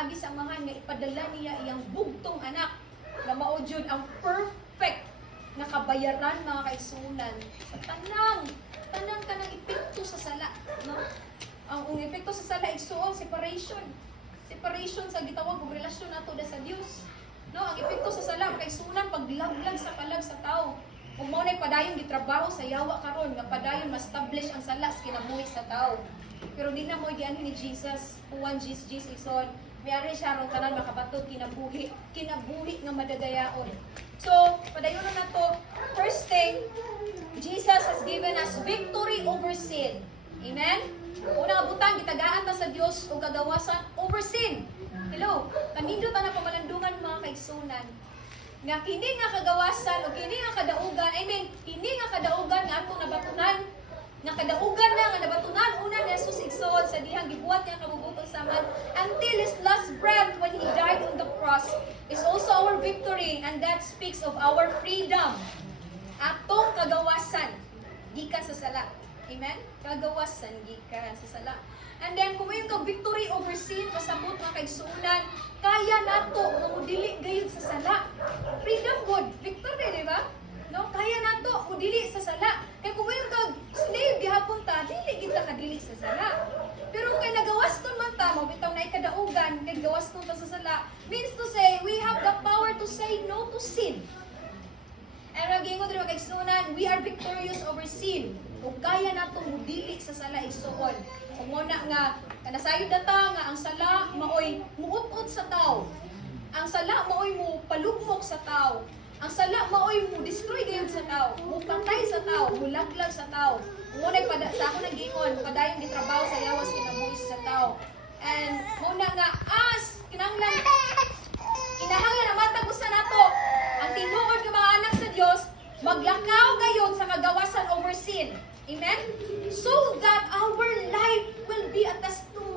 paagi sa amahan nga ipadala niya iyang bugtong anak nga mao jud ang perfect na kabayaran mga kaigsunan sa tanang kanang epekto sa sala, no? Ang epekto sa sala igsuon separation sa gitawag og relasyon nato sa Dios, no? Ang epekto sa sala kaigsunan paglaglag sa kalag sa tao. Kung mao nay padayon gitrabaho sa yawa karon nga padayon ma-establish ang sala sa kinabuhi sa tao. Pero di na mo diyan ni Jesus, Juan Jesus ison, mayari siya ron tanan makabatud kinabuhi nga madadayaon. So, padayon na to. First thing, Jesus has given us victory over sin. Amen? Unang butang gitagaan ta sa Dios og kagawasan over sin. Hello, kanindot na pamalandungan mga kaigsunan. Nga kini nga kagawasan o kini nga kadaugan, kini nga kadaugan nga atong nabatunan, nga kadaugan na nga nabatunan una ni Jesus igsoon sa dihang gibuhat niya kabubutong saman until his last breath when he died on the cross is also our victory, and that speaks of our freedom. Atong kagawasan gikan sa sala. Amen? Kagawasan gikan sa sala. And then kung yung victory over sin pasabot nga kaigsunan, kaya nato nga mudili gayud sa sala. Freedom good, victory, di ba? No, kaya nato mudili sa sala. Kay kung yung slave gihapon ta, dili kita kadili sa sala. Pero kay nagawaston man ta, mabitaw na ikadaugan, kay gawaston ta sa sala, means to say we have the power to say no to sin. And magingon diri kaigsunan, we are victorious over sin. Kung kaya nato mudili sa sala igsuon. Kung muna nga kanasayod na ta nga ang sala maoy muut-ut sa tao. Ang sala maoy mo palugmok sa tao. Ang sala maoy mo destroy gayud sa tao, mo patay sa tao, mo laglag sa tao. Ngunay sa ako nagingon, padayon di trabaho sa yawas kinabuhi sa tao. And muna nga kinahanglan kinahanglan na matag usa nato ang tinuod nga mga anak sa Dios maglakaw gayud sa kagawasan over sin. Amen? So that our life will be a testimony